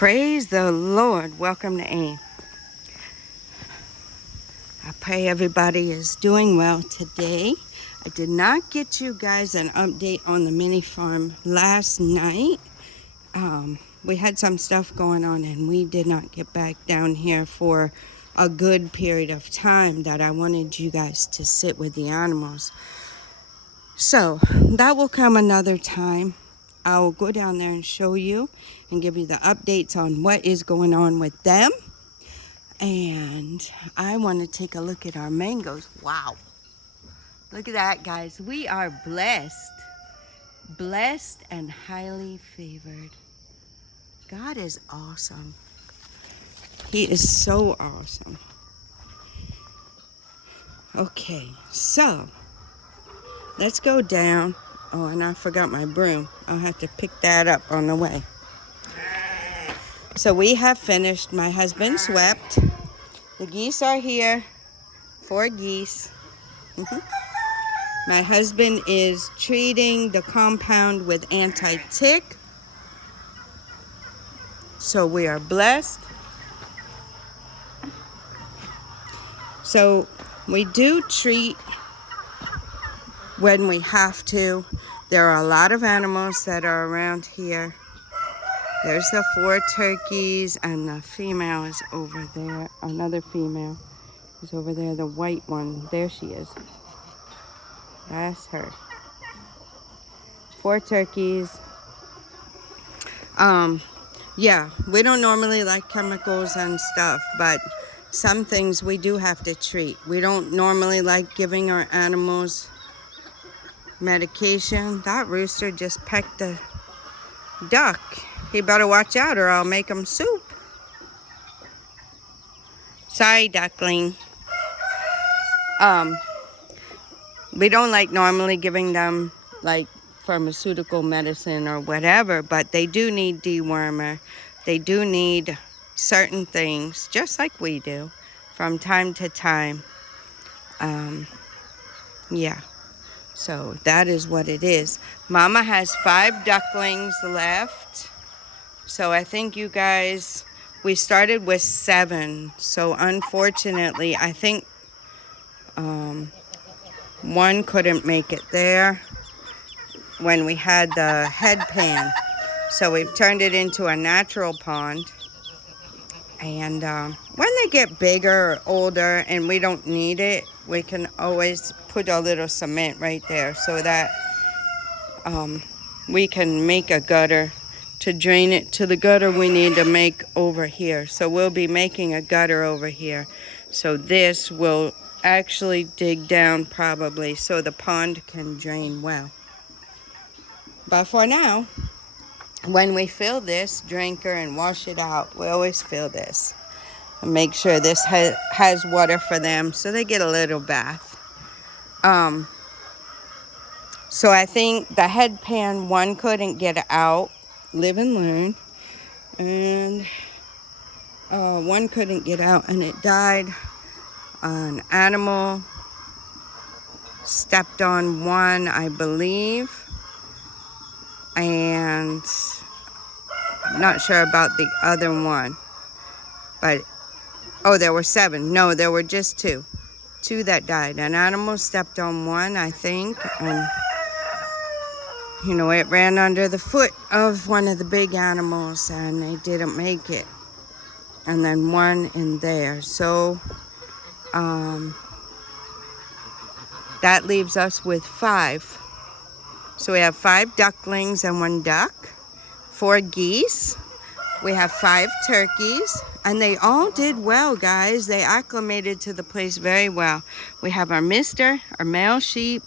Praise the Lord. Welcome to AIM. I pray everybody is doing well today. I did not get you guys an update on the MiniFarm last night. We had some stuff going on and we did not get back down here for a good period of time that I wanted you guys to sit with the animals. So that will come another time. I will go down there and show you and give you the updates on what is going on with them. And I want to take a look at our mangoes. Wow. Look at that, guys. We are blessed. Blessed and highly favored. God is awesome. He is so awesome. Okay, so let's go down. Oh, and I forgot my broom. I'll have to pick that up on the way. So we have finished. My husband swept. The geese are here. 4 geese. My husband is treating the compound with anti-tick. So we are blessed. So we do treat when we have to. There are a lot of animals that are around here. There's the 4 turkeys and the female is over there. Another female is over there, the white one. There she is. That's her. 4 turkeys. Yeah, we don't normally like chemicals and stuff, but some things we do have to treat. We don't normally like giving our animals medication. That rooster just pecked a duck. He better watch out or I'll make him soup. Sorry, duckling. We don't like normally giving them like pharmaceutical medicine or whatever, but they do need dewormer. They do need certain things, just like we do, from time to time. Yeah. So that is what it is. Mama has 5 ducklings left. So I think you guys, we started with 7. So unfortunately, I think one couldn't make it there when we had the head pan. So we've turned it into a natural pond. And when they get bigger or older and we don't need it, we can always put a little cement right there so that we can make a gutter to drain it to the gutter we need to make over here. So we'll be making a gutter over here. So this will actually dig down probably so the pond can drain well. But for now, when we fill this drinker and wash it out, we always fill this and make sure this has water for them so they get a little bath. So I think the head pan one couldn't get out, live and learn, and one couldn't get out and it died. An animal stepped on one, I believe. And I'm not sure about the other one, but oh, there were 7. No, there were just 2 that died. An animal stepped on one, I think, and you know, it ran under the foot of one of the big animals and they didn't make it. And then one in there. So that leaves us with 5. So we have 5 ducklings and 1 duck, 4 geese. We have 5 turkeys, and they all did well, guys. They acclimated to the place very well. We have our mister, our male sheep,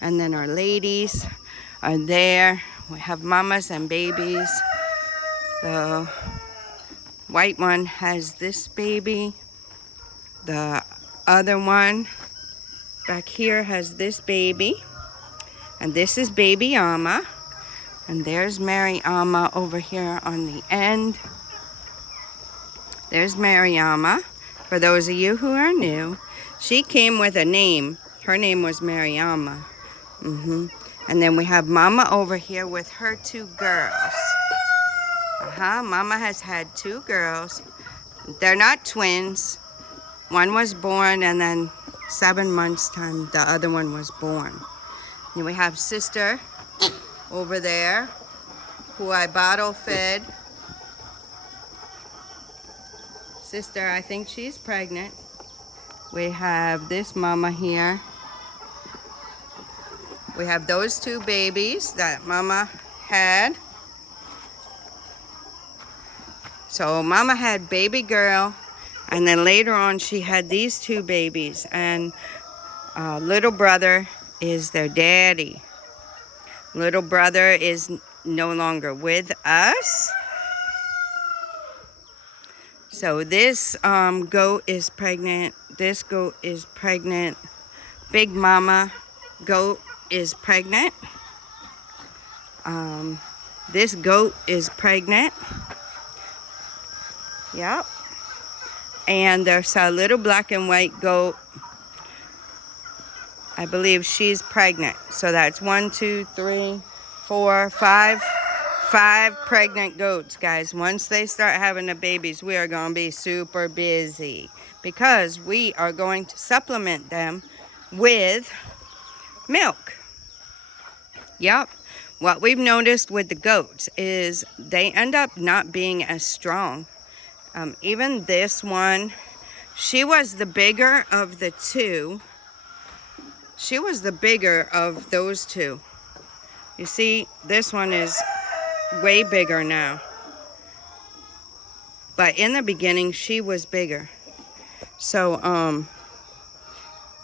and then our ladies are there. We have mamas and babies. The white one has this baby. The other one back here has this baby. And this is baby Amma. And there's Mary Amma over here on the end. There's Mary Amma. For those of you who are new, she came with a name. Her name was Mary Amma. And then we have Mama over here with her 2 girls. Mama has had 2 girls. They're not twins. One was born, and then 7 months time the other one was born. And we have sister over there who I bottle fed. Sister, I think she's pregnant. We have this mama here. We have those 2 babies that mama had. So mama had baby girl, and then later on she had these 2 babies, and little brother is their daddy. Little brother is no longer with us. So this goat is pregnant. This goat is pregnant. Big mama goat is pregnant. This goat is pregnant. Yep. And there's a little black and white goat. I believe she's pregnant. So that's 1, 2, 3, 4, 5. 5 pregnant goats, guys. Once they start having the babies, we are going to be super busy because we are going to supplement them with milk. Yep. What we've noticed with the goats is they end up not being as strong. Even this one, she was the bigger of the 2. She was the bigger of those 2. You see, this one is way bigger now. But in the beginning, she was bigger. So,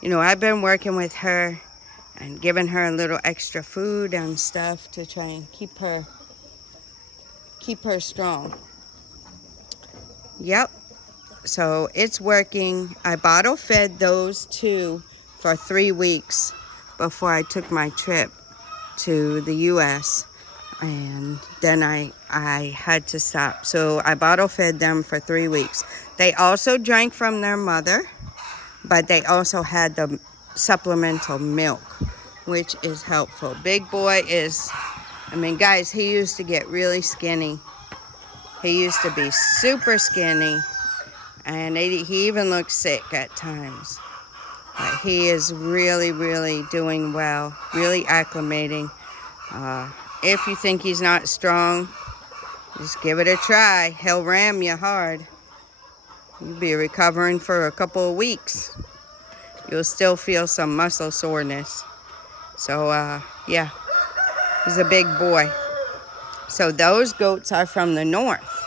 I've been working with her and giving her a little extra food and stuff to try and keep her strong. Yep. So it's working. I bottle fed those 2 for 3 weeks before I took my trip to the U.S. and then I had to stop. So I bottle fed them for 3 weeks. They also drank from their mother, but they also had the supplemental milk, which is helpful. Big boy is, guys, he used to get really skinny. He used to be super skinny, and he even looked sick at times. But he is really, really doing well, really acclimating. If you think he's not strong, just give it a try. He'll ram you hard. You'll be recovering for a couple of weeks. You'll still feel some muscle soreness. So, yeah, he's a big boy. So those goats are from the north.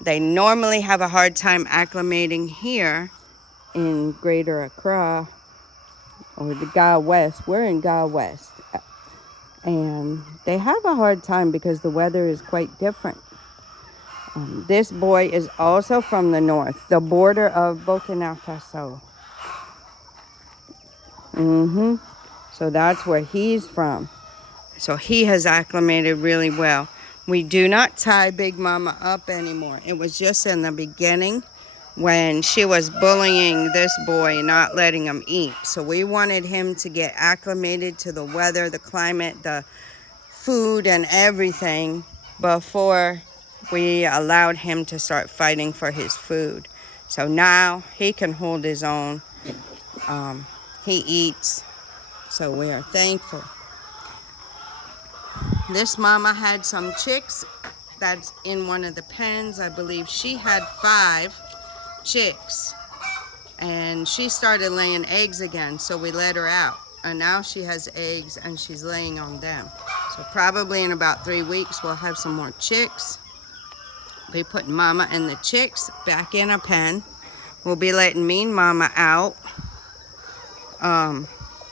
They normally have a hard time acclimating here in Greater Accra or the Ga West. We're in Ga West. And they have a hard time because the weather is quite different. This boy is also from the north, the border of Burkina Faso. So that's where he's from. So he has acclimated really well. We do not tie Big Mama up anymore. It was just in the beginning when she was bullying this boy and not letting him eat. So we wanted him to get acclimated to the weather, the climate, the food, and everything before we allowed him to start fighting for his food. So now he can hold his own. He eats. So we are thankful. This mama had some chicks that's in one of the pens. I believe she had 5 chicks. And she started laying eggs again, so we let her out. And now she has eggs and she's laying on them. So probably in about 3 weeks we'll have some more chicks. We put Mama and the chicks back in a pen. We'll be letting Mean Mama out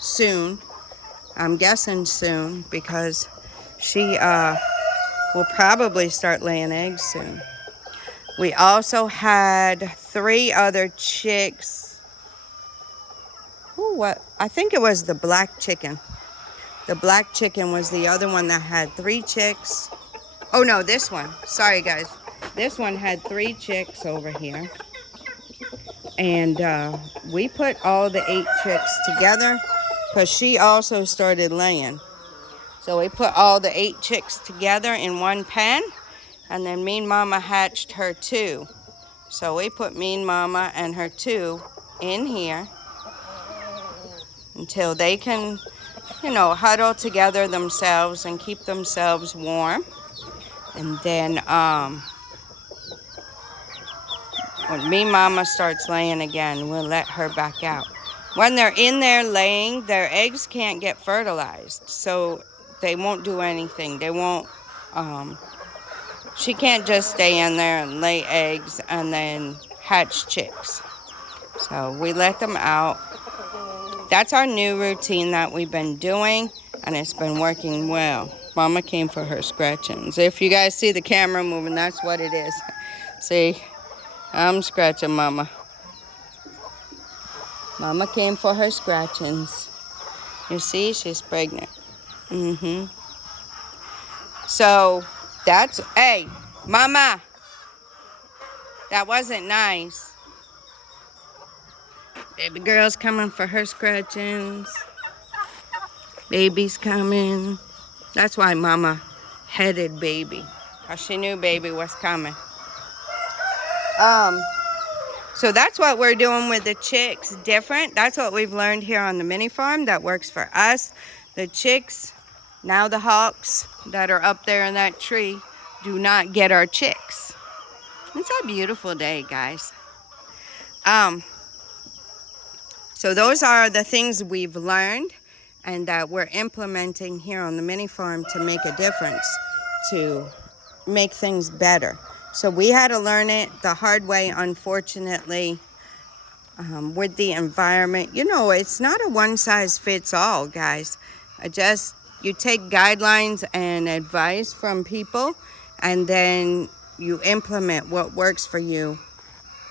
soon. I'm guessing soon because she will probably start laying eggs soon. We also had 3 other chicks. I think it was the black chicken. The black chicken was the other one that had 3 chicks. Oh no, this one. Sorry guys. This one had 3 chicks over here. And we put all the 8 chicks together because she also started laying. So we put all the 8 chicks together in one pen. And then Mean Mama hatched her 2. So we put Mean Mama and her 2 in here until they can, you know, huddle together themselves and keep themselves warm. And then when Mean Mama starts laying again, we'll let her back out. When they're in there laying, their eggs can't get fertilized, so they won't do anything. They won't, she can't just stay in there and lay eggs and then hatch chicks. So we let them out. That's our new routine that we've been doing, and it's been working well. Mama came for her scratchings. If you guys see the camera moving, that's what it is. See, I'm scratching Mama. Mama came for her scratchings. You see, she's pregnant. So that's, hey, Mama, that wasn't nice. Baby girl's coming for her scratchings. Baby's coming. That's why Mama headed Baby, because she knew Baby was coming. So that's what we're doing with the chicks, different. That's what we've learned here on the mini farm that works for us. The chicks, now the hawks that are up there in that tree, do not get our chicks. It's a beautiful day, guys. So those are the things we've learned and that we're implementing here on the mini farm to make a difference, to make things better. So we had to learn it the hard way, unfortunately, with the environment. You know, it's not a one-size-fits-all, guys. You take guidelines and advice from people, and then you implement what works for you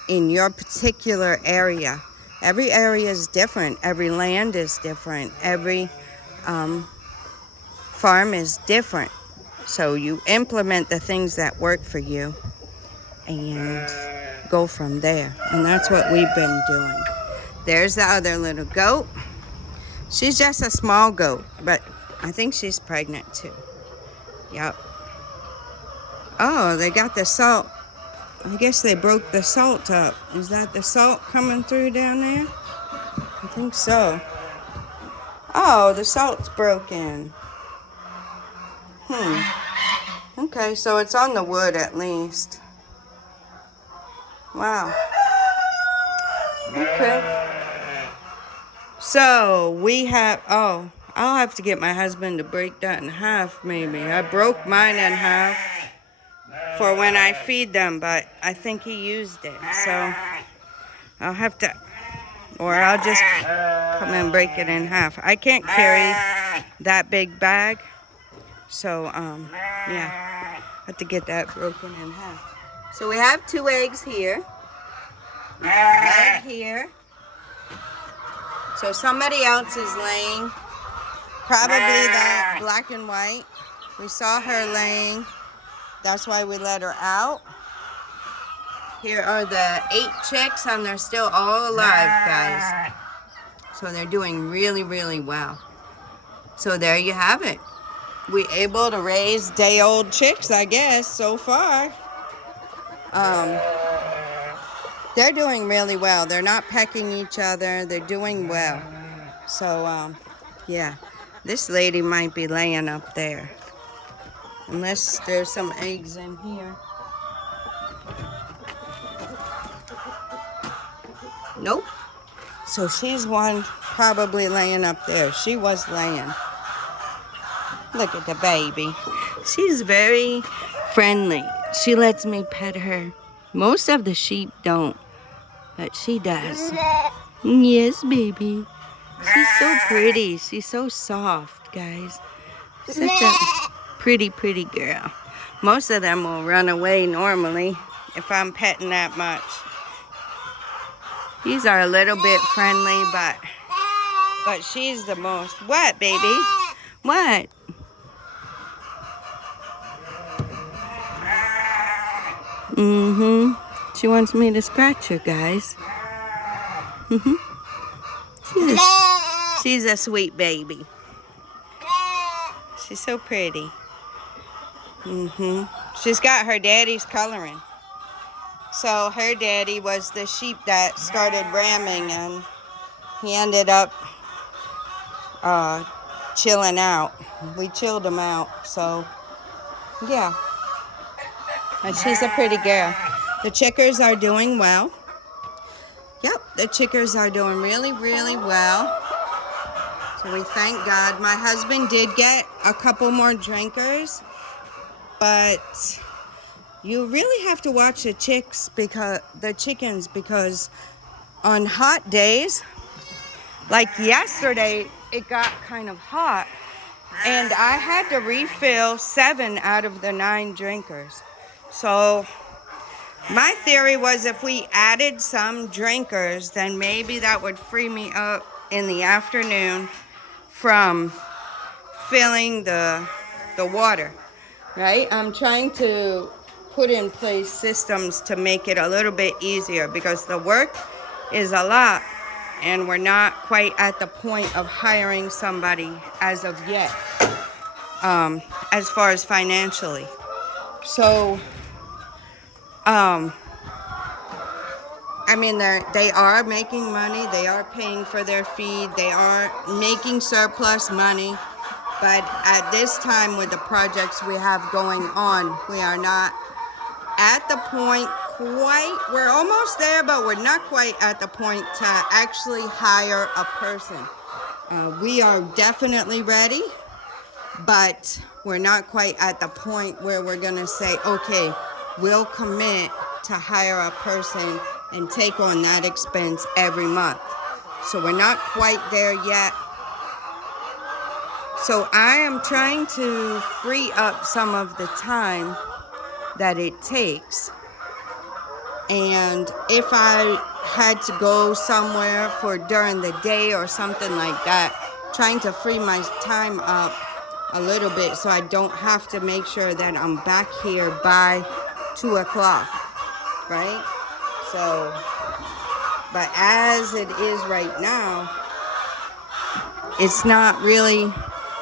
in your particular area. Every area is different. Every land is different. Every farm is different. So you implement the things that work for you and go from there. And that's what we've been doing. There's the other little goat. She's just a small goat, but I think she's pregnant too. Yep. Oh, they got the salt. I guess they broke the salt up. Is that the salt coming through down there? I think so. Oh, the salt's broken. Okay, so it's on the wood at least. Wow. Okay. So we have, I'll have to get my husband to break that in half maybe. I broke mine in half for when I feed them, but I think he used it. So I'll have to, or I'll just come and break it in half. I can't carry that big bag. So, yeah, I have to get that broken in half. So we have 2 eggs here. Egg here. So somebody else is laying. Probably that black and white. We saw her laying. That's why we let her out. Here are the 8 chicks, and they're still all alive, guys. So they're doing really, really well. So there you have it. We able to raise day-old chicks, I guess, so far. They're doing really well. They're not pecking each other. They're doing well. So, yeah. This lady might be laying up there. Unless there's some eggs in here. Nope. So she's one probably laying up there. She was laying. Look at the baby. She's very friendly. She lets me pet her. Most of the sheep don't, but she does. Yes, baby. She's so pretty. She's so soft, guys. Such a pretty, pretty girl. Most of them will run away normally if I'm petting that much. These are a little bit friendly, but she's the most. What, baby? What? She wants me to scratch her, guys. She's a sweet baby. She's so pretty. She's got her daddy's coloring. So her daddy was the sheep that started ramming, and he ended up chilling out. We chilled him out. So yeah, and she's a pretty girl. The chickers are doing well. Yep, the chickers are doing really, really well. So we thank God. My husband did get a couple more drinkers, but you really have to watch the chickens because on hot days, like yesterday, it got kind of hot, and I had to refill 7 out of the 9 drinkers. So my theory was if we added some drinkers, then maybe that would free me up in the afternoon from filling the water, right? I'm trying to put in place systems to make it a little bit easier because the work is a lot and we're not quite at the point of hiring somebody as of yet, as far as financially. So, I mean, they are making money. They are paying for their feed. They are making surplus money. But at this time, with the projects we have going on, we are not at the point quite. We're almost there, but we're not quite at the point to actually hire a person. We are definitely ready, but we're not quite at the point where we're going to say, okay, we'll commit to hire a person and take on that expense every month. So we're not quite there yet. So I am trying to free up some of the time that it takes. And if I had to go somewhere for during the day or something like that, trying to free my time up a little bit so I don't have to make sure that I'm back here by 2 o'clock, right? So, but as it is right now, it's not really,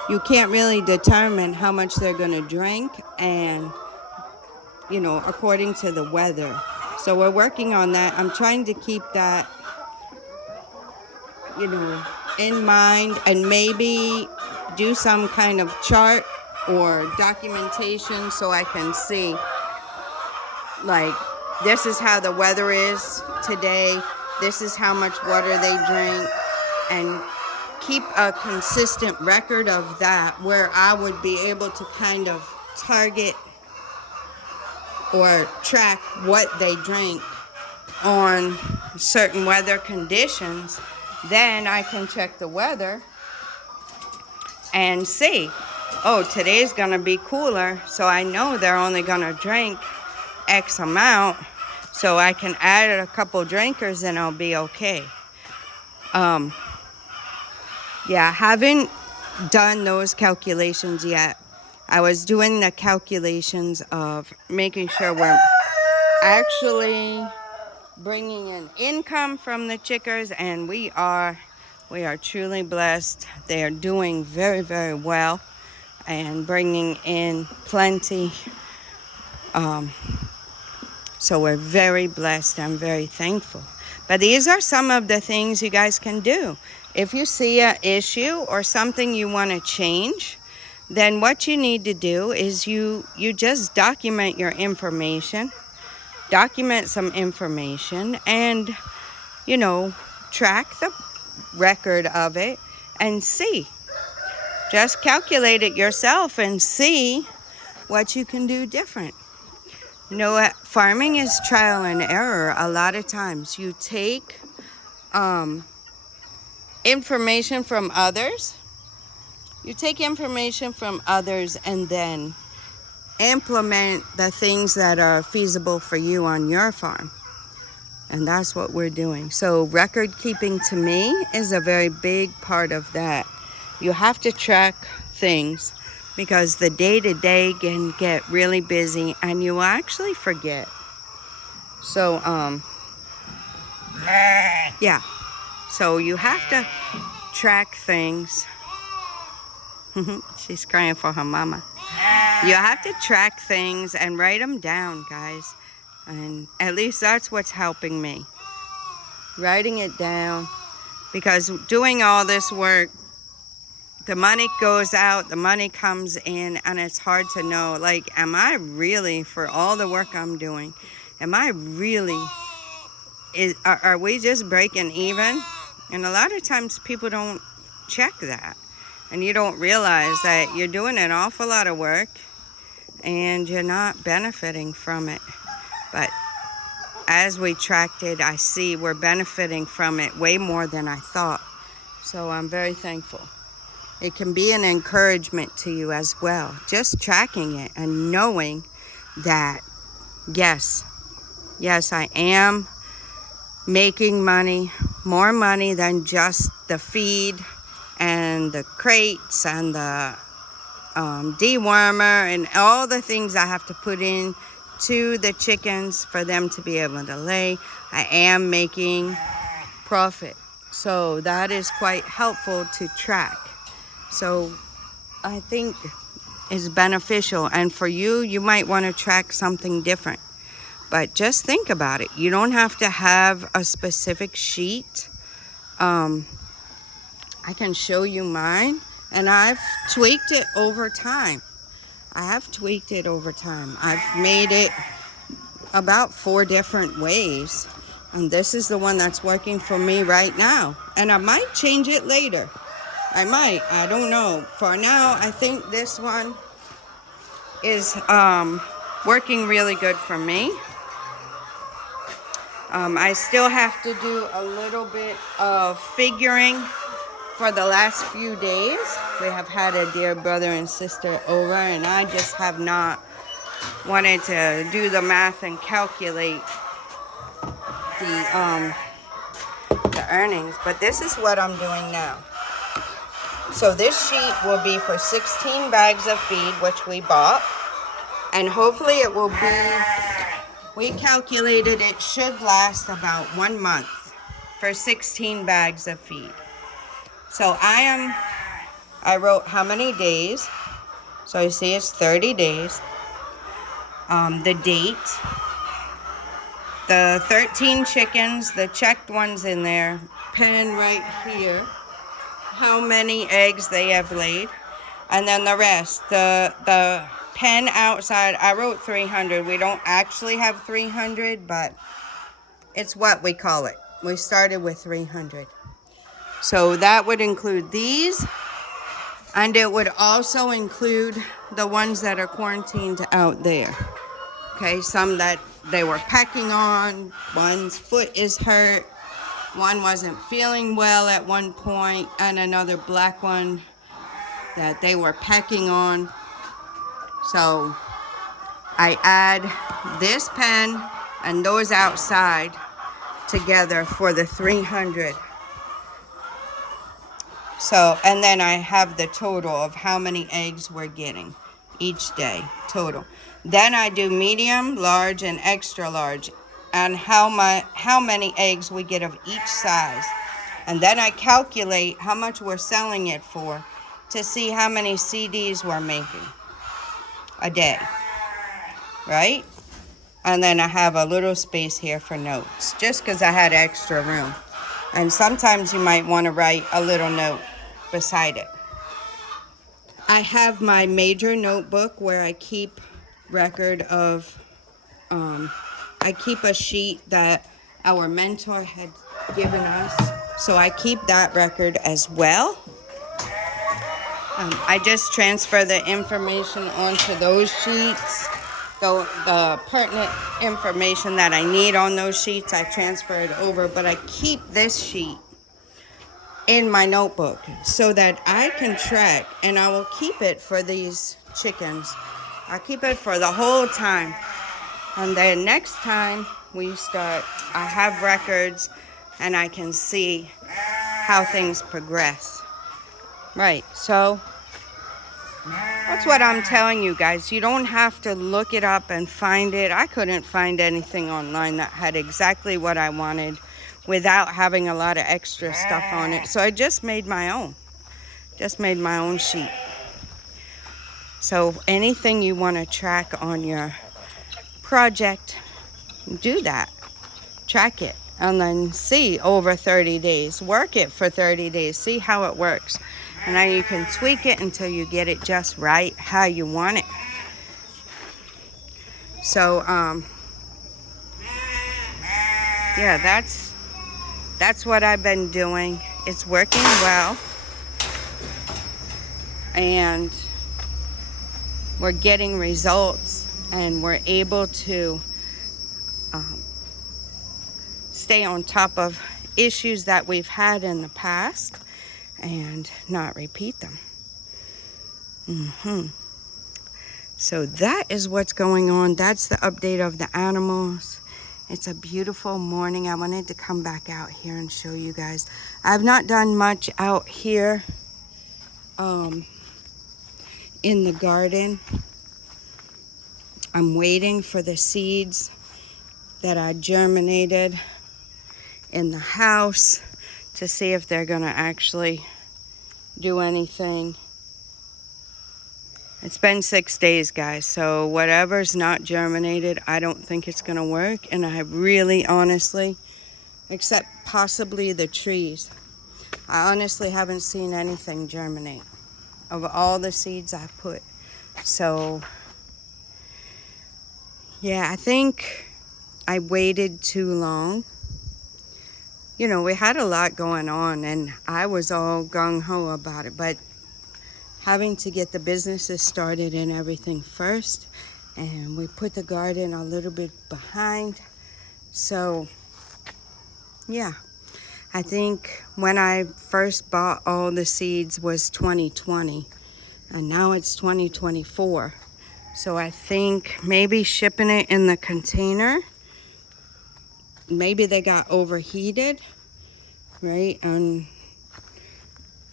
you can't really determine how much they're going to drink and, you know, according to the weather. So we're working on that. I'm trying to keep that, you know, in mind and maybe do some kind of chart or documentation so I can see, like, this is how the weather is today. This is how much water they drink, and keep a consistent record of that where I would be able to kind of target or track what they drink on certain weather conditions. Then I can check the weather and see, oh, today's gonna be cooler, so I know they're only gonna drink X amount, so I can add a couple drinkers and I'll be okay. Yeah, I haven't done those calculations yet. I was doing the calculations of making sure we're actually bringing in income from the chickers, and we are truly blessed. They are doing very, very well and bringing in plenty. So we're very blessed. I'm very thankful. But these are some of the things you guys can do. If you see an issue or something you want to change, then what you need to do is you just document your information, document some information, and, you know, track the record of it and see. Just calculate it yourself and see what you can do different. You know what? Farming is trial and error a lot of times. You take information from others. You take information from others and then implement the things that are feasible for you on your farm. And that's what we're doing. So record keeping to me is a very big part of that. You have to track things because the day-to-day can get really busy and you will actually forget. So, yeah. So you have to track things. She's crying for her mama. You have to track things and write them down, guys. And at least that's what's helping me. Writing it down. Because doing all this work, the money goes out, the money comes in, and it's hard to know, like, am I really, for all the work I'm doing, am I really, are we just breaking even? And a lot of times people don't check that. And you don't realize that you're doing an awful lot of work and you're not benefiting from it. But as we tracked it, I see we're benefiting from it way more than I thought. So I'm very thankful. It can be an encouragement to you as well. Just tracking it and knowing that, yes, I am making money, more money than just the feed and the crates and the dewormer and all the things I have to put in to the chickens for them to be able to lay. I am making profit. So that is quite helpful to track. So I think it's beneficial. And for you, you might want to track something different. But just think about it. You don't have to have a specific sheet. I can show you mine. And I've tweaked it over time. I've made it about 4 different ways. And this is the one that's working for me right now. And I might change it later. I don't know. For now, I think this one is working really good for me. I still have to do a little bit of figuring for the last few days. We have had a dear brother and sister over, and I just have not wanted to do the math and calculate the earnings. But this is what I'm doing now. So this sheet will be for 16 bags of feed, which we bought. And hopefully it will be, we calculated it should last about 1 month for 16 bags of feed. So I wrote how many days. So you see it's 30 days. The date. The 13 chickens, the checked ones in there. Pen right here. How many eggs they have laid. And then the rest. The pen outside, I wrote 300. We don't actually have 300, but it's what we call it. We started with 300. So that would include these, and it would also include the ones that are quarantined out there. Okay, some that they were pecking on, one's foot is hurt, one wasn't feeling well at one point, and another black one that they were pecking on. So I add this pen and those outside together for the 300. So, and then I have the total of how many eggs we're getting each day, total. Then I do medium, large, and extra large, and how many eggs we get of each size. And then I calculate how much we're selling it for to see how many CDs we're making a day, right? And then I have a little space here for notes, just because I had extra room. And sometimes you might want to write a little note beside it. I have my major notebook where I keep record of, I keep a sheet that our mentor had given us. So I keep that record as well. I just transfer the information onto those sheets. The pertinent information that I need on those sheets, I transfer it over. But I keep this sheet in my notebook so that I can track, and I will keep it for these chickens. I keep it for the whole time. And then next time we start, I have records and I can see how things progress. Right, so that's what I'm telling you guys. You don't have to look it up and find it. I couldn't find anything online that had exactly what I wanted without having a lot of extra stuff on it. So I just made my own. Sheet. So anything you want to track on your project, do that. Track it and then see over 30 days. Work it for 30 days. See how it works. And then you can tweak it until you get it just right how you want it. So, yeah, that's what I've been doing. It's working well. And we're getting results. And we're able to stay on top of issues that we've had in the past and not repeat them. So that is what's going on. That's the update of the animals. It's a beautiful morning. I wanted to come back out here and show you guys. I've not done much out here in the garden. I'm waiting for the seeds that I germinated in the house to see if they're gonna actually do anything. It's been 6 days, guys, so whatever's not germinated, I don't think it's gonna work. And I really honestly, except possibly the trees, I honestly haven't seen anything germinate of all the seeds I put. So yeah, I think I waited too long. You know, we had a lot going on and I was all gung-ho about it, but having to get the businesses started and everything first, and we put the garden a little bit behind. So yeah, I think when I first bought all the seeds was 2020 and now it's 2024. So I think maybe shipping it in the container, maybe they got overheated, right? And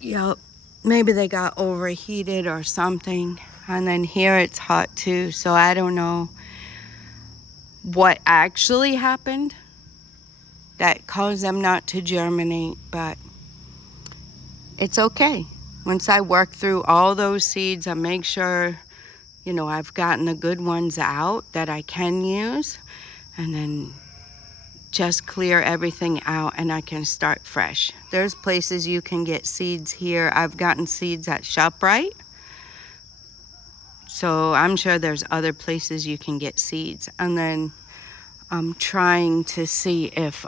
yep, maybe they got overheated or something. And then here it's hot too, so I don't know what actually happened that caused them not to germinate, but it's okay. Once I work through all those seeds, I make sure, you know, I've gotten the good ones out that I can use, and then just clear everything out and I can start fresh. There's places you can get seeds here. I've gotten seeds at ShopRite. So I'm sure there's other places you can get seeds. And then I'm trying to see if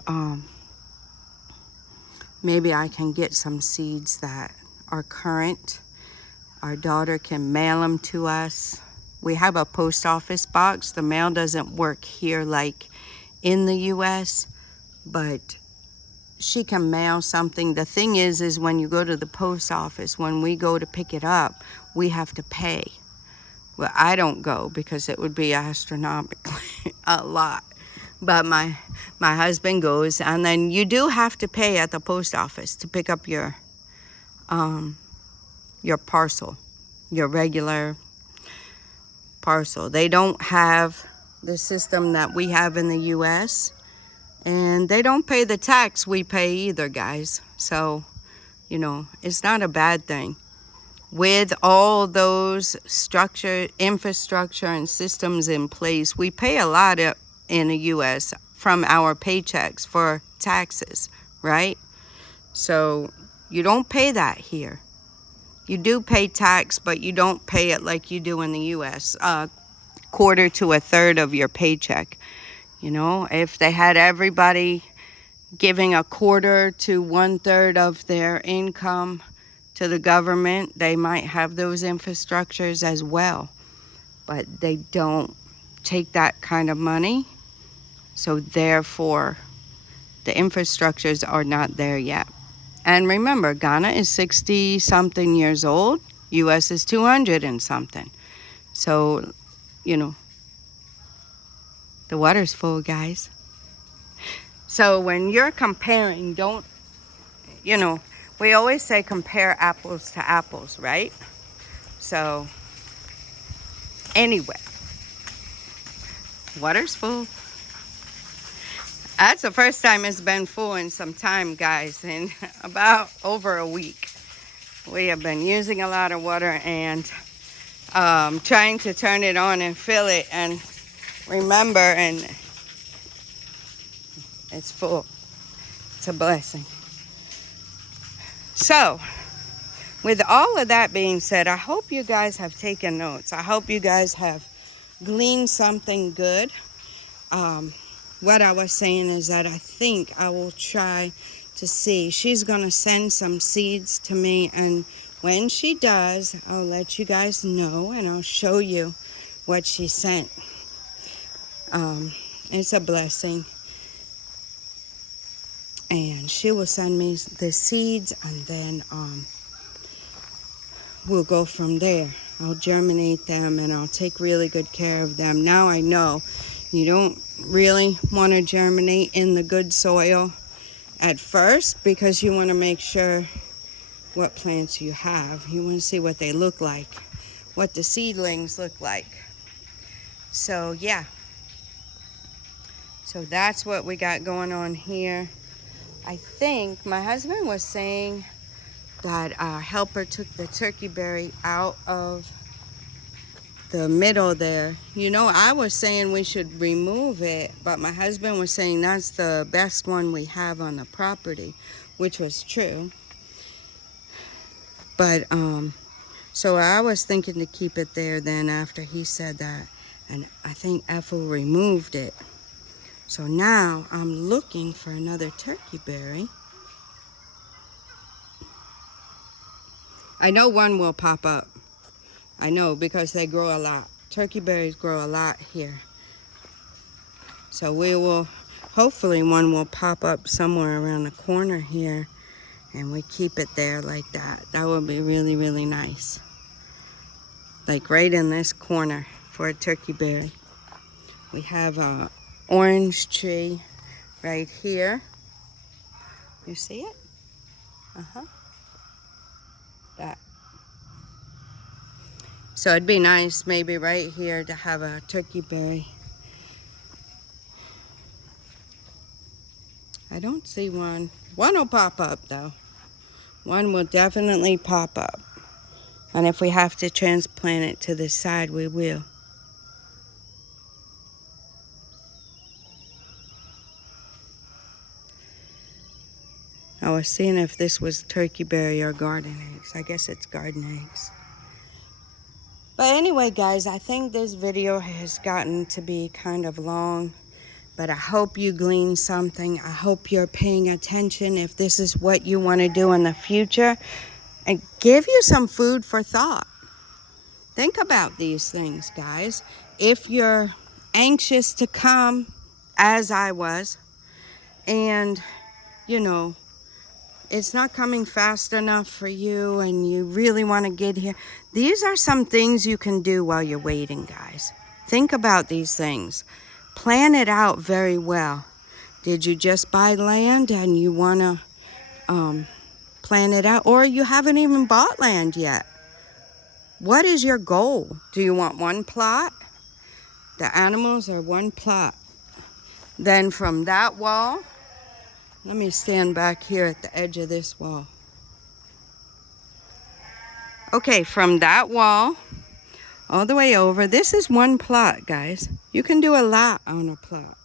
maybe I can get some seeds that are current. Our daughter can mail them to us. We have a post office box. The mail doesn't work here like in the US, but she can mail something. The thing is when you go to the post office, when we go to pick it up, we have to pay. Well, I don't go because it would be astronomically a lot. But my husband goes, and then you do have to pay at the post office to pick up your parcel, your regular parcel. They don't have the system that we have in the US, and they don't pay the tax we pay either, guys. So, you know, it's not a bad thing. With all those infrastructure and systems in place, we pay a lot in the US from our paychecks for taxes, right? So you don't pay that here. You do pay tax, but you don't pay it like you do in the US, quarter to a third of your paycheck. You know, if they had everybody giving a quarter to 1/3 of their income to the government, they might have those infrastructures as well. But they don't take that kind of money. So therefore, the infrastructures are not there yet. And remember, Ghana is 60-something years old. US is 200 and something. So, you know, the water's full, guys. So when you're comparing, don't, you know, we always say compare apples to apples, right? So anyway, water's full. That's the first time it's been full in some time, guys, in about over a week. We have been using a lot of water, and trying to turn it on and fill it and remember, and it's full. It's a blessing. So, with all of that being said, I hope you guys have taken notes. I hope you guys have gleaned something good. What I was saying is that I think I will try to see. She's going to send some seeds to me, and when she does, I'll let you guys know, and I'll show you what she sent. It's a blessing. And she will send me the seeds, and then we'll go from there. I'll germinate them, and I'll take really good care of them. Now I know you don't really want to germinate in the good soil at first, because you want to make sure what plants you have. You want to see what they look like, what the seedlings look like. So yeah, so that's what we got going on here. I think my husband was saying that our helper took the turkey berry out of the middle there. You know, I was saying we should remove it, but my husband was saying that's the best one we have on the property, which was true. But so I was thinking to keep it there then after he said that, and I think Ethel removed it. So now I'm looking for another turkey berry. I know one will pop up. I know, because they grow a lot. Turkey berries grow a lot here. So we will, hopefully one will pop up somewhere around the corner here, and we keep it there like that. That would be really, really nice. Like right in this corner for a turkey berry. We have a orange tree right here. You see it? That. So it'd be nice maybe right here to have a turkey berry. I don't see one. One will pop up though. One will definitely pop up. And if we have to transplant it to this side, we will. I was seeing if this was turkey berry or garden eggs. I guess it's garden eggs. But anyway, guys, I think this video has gotten to be kind of long, but I hope you glean something. I hope you're paying attention if this is what you want to do in the future, and give you some food for thought. Think about these things, guys. If you're anxious to come, as I was, and, you know, it's not coming fast enough for you and you really want to get here, these are some things you can do while you're waiting, guys. Think about these things. Plan it out very well. Did you just buy land and you want to plan it out, or you haven't even bought land yet? What is your goal? Do you want one plot? The animals are one plot. Then from that wall, let me stand back here at the edge of this wall. Okay, from that wall all the way over, this is one plot, guys. You can do a lot on a plot.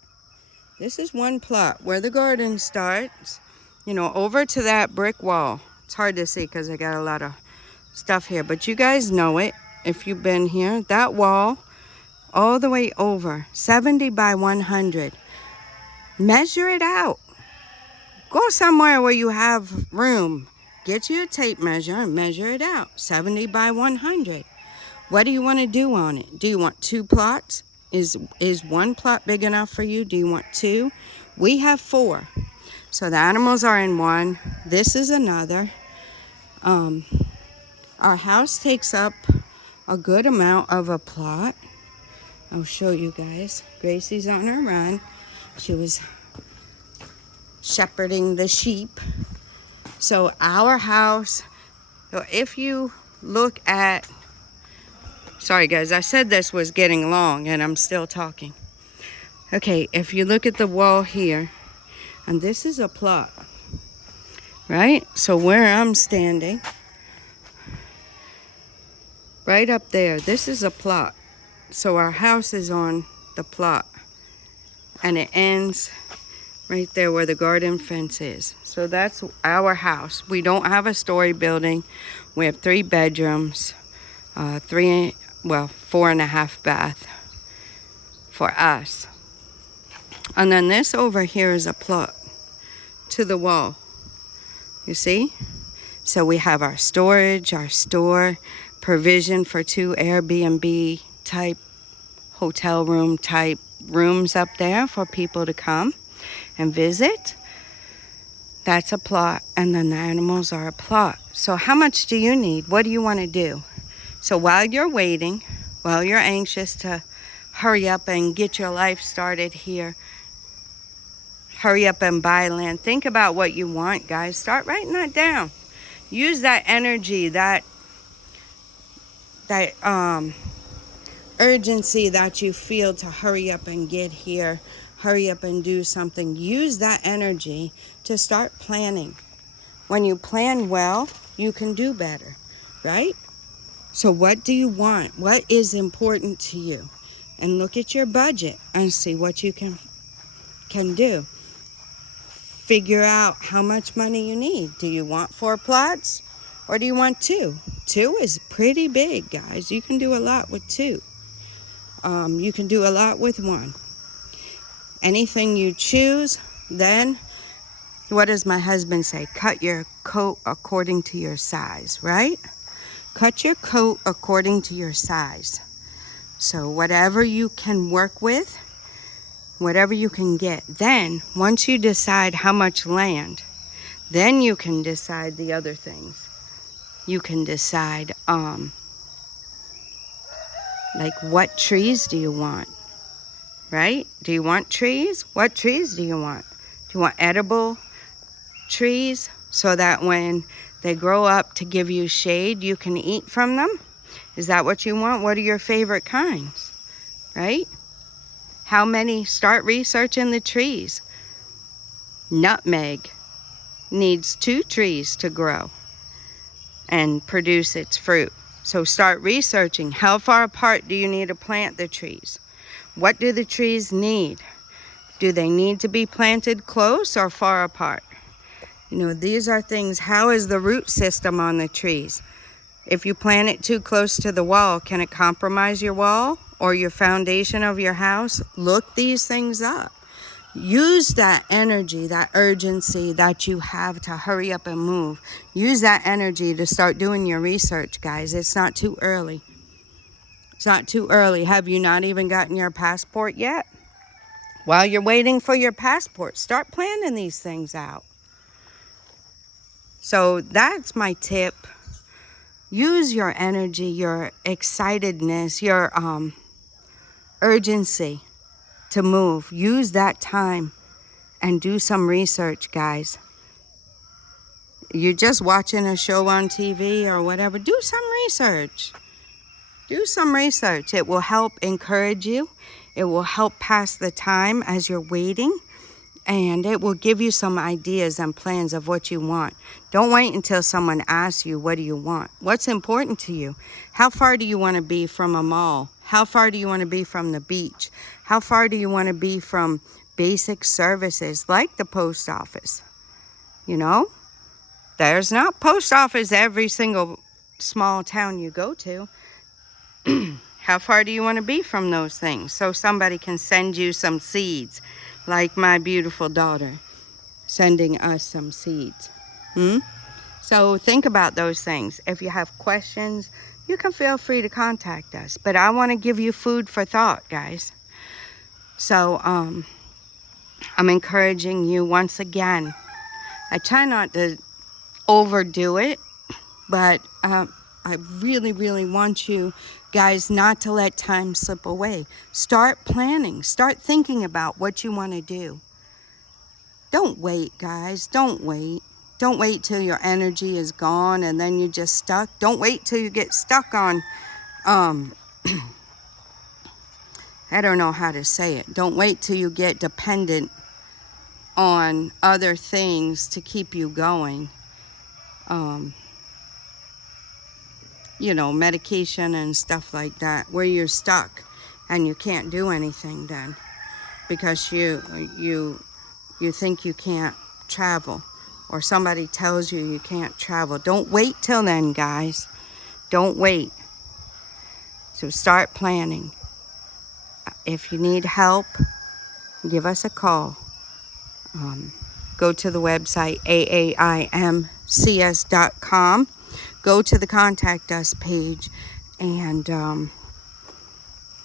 This is one plot where the garden starts, you know, over to that brick wall. It's hard to see because I got a lot of stuff here, but you guys know it if you've been here. That wall all the way over, 70 by 100. Measure it out. Go somewhere where you have room. Get you a tape measure and measure it out. 70 by 100. What do you want to do on it? Do you want 2 plots? Is one plot big enough for you? Do you want 2? We have 4. So the animals are in one. This is another. Our house takes up a good amount of a plot. I'll show you guys. Gracie's on her run. She was shepherding the sheep. So our house, so if you look at, sorry guys, I said this was getting long and I'm still talking. Okay, if you look at the wall here, and this is a plot, right? So where I'm standing, Right up there. This is a plot. So our house is on the plot. And it ends right there where the garden fence is. So that's our house. We don't have a story building. We have 3 bedrooms, 4.5 bath for us. And then this over here is a plot to the wall. You see? So we have our storage, our store, provision for 2 Airbnb type hotel room type rooms up there for people to come and visit. That's a plot, and then the animals are a plot. So how much do you need? What do you want to do? So while you're waiting, while you're anxious to hurry up and get your life started here, hurry up and buy land, think about what you want, guys. Start writing that down. Use that energy, that urgency that you feel to hurry up and get here, hurry up and do something. Use that energy to start planning. When you plan well, you can do better, right? So what do you want? What is important to you? And look at your budget and see what you can do. Figure out how much money you need. Do you want 4 plots or do you want 2? 2 is pretty big, guys. You can do a lot with 2. You can do a lot with 1. Anything you choose, then what does my husband say? Cut your coat according to your size, right? Cut your coat according to your size. So whatever you can work with, whatever you can get. Then, once you decide how much land, then you can decide the other things. You can decide, like what trees do you want, right? Do you want trees? What trees do you want? Do you want edible trees so that when they grow up to give you shade, you can eat from them? Is that what you want? What are your favorite kinds, right? How many? Start researching the trees. Nutmeg needs 2 trees to grow and produce its fruit. So start researching. How far apart do you need to plant the trees? What do the trees need? Do they need to be planted close or far apart? You know, these are things. How is the root system on the trees? If you plant it too close to the wall, can it compromise your wall or your foundation of your house? Look these things up. Use that energy, that urgency that you have to hurry up and move. Use that energy to start doing your research, guys. It's not too early. It's not too early. Have you not even gotten your passport yet? While you're waiting for your passport, start planning these things out. So that's my tip. Use your energy, your excitedness, your urgency to move. Use that time and do some research, guys. You're just watching a show on TV or whatever. Do some research. Do some research. It will help encourage you. It will help pass the time as you're waiting. And it will give you some ideas and plans of what you want. Don't wait until someone asks you, what do you want? What's important to you? How far do you want to be from a mall? How far do you want to be from the beach? How far do you want to be from basic services like the post office? You know, there's not post office every single small town you go to. How far do you want to be from those things? So somebody can send you some seeds. Like my beautiful daughter sending us some seeds. So think about those things. If you have questions, you can feel free to contact us. But I want to give you food for thought, guys. So I'm encouraging you once again. I try not to overdo it, but I really, really want you guys not to let time slip away. Start planning. Start thinking about what you want to do. Don't wait, guys. Don't wait. Don't wait till your energy is gone and then you're just stuck. Don't wait till you get stuck on, I don't know how to say it. Don't wait till you get dependent on other things to keep you going. medication and stuff like that, where you're stuck and you can't do anything then because you think you can't travel, or somebody tells you can't travel. Don't wait till then, guys. Don't wait. So start planning. If you need help, give us a call. Go to the website aaimcs.com. Go to the contact us page and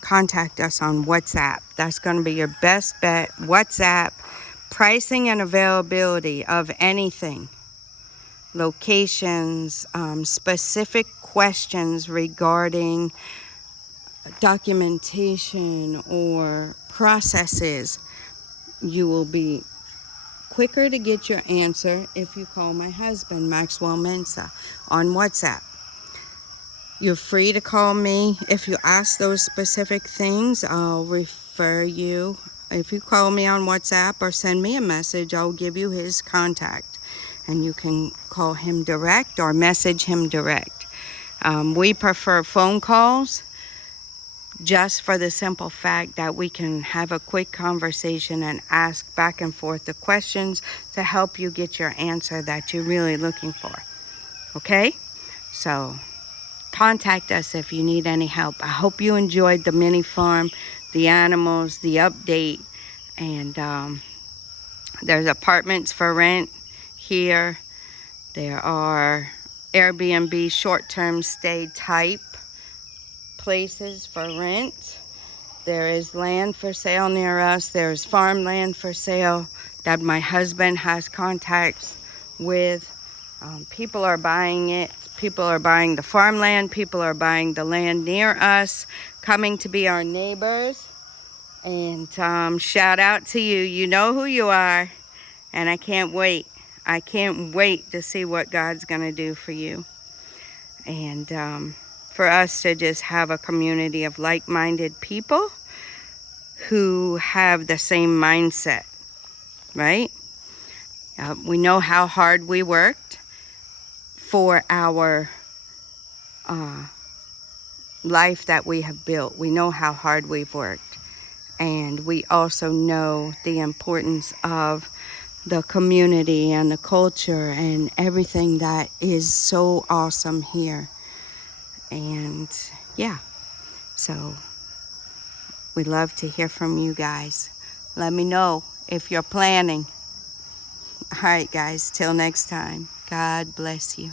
contact us on WhatsApp. That's going to be your best bet. WhatsApp, pricing and availability of anything, locations, specific questions regarding documentation or processes. You will be quicker to get your answer if you call my husband, Maxwell Mensa, on WhatsApp. You're free to call me. If you ask those specific things, I'll refer you. If you call me on WhatsApp or send me a message, I'll give you his contact. And you can call him direct or message him direct. We prefer phone calls just for the simple fact that we can have a quick conversation and ask back and forth the questions to help you get your answer that you're really looking for. Okay? So contact us if you need any help. I hope you enjoyed the mini farm, the animals, the update, and there's apartments for rent here. There are Airbnb short-term stay type places for rent. There is land for sale near us. There's farmland for sale that my husband has contacts with. People are buying it. People are buying the farmland. People are buying the land near us, coming to be our neighbors. And shout out to you. You know who you are. And I can't wait. I can't wait to see what God's going to do for you. And for us to just have a community of like-minded people who have the same mindset, right? We know how hard we worked for our life that we have built. We know how hard we've worked. And we also know the importance of the community and the culture and everything that is so awesome here. And yeah, so we'd love to hear from you guys. Let me know if you're planning. All right, guys, till next time. God bless you.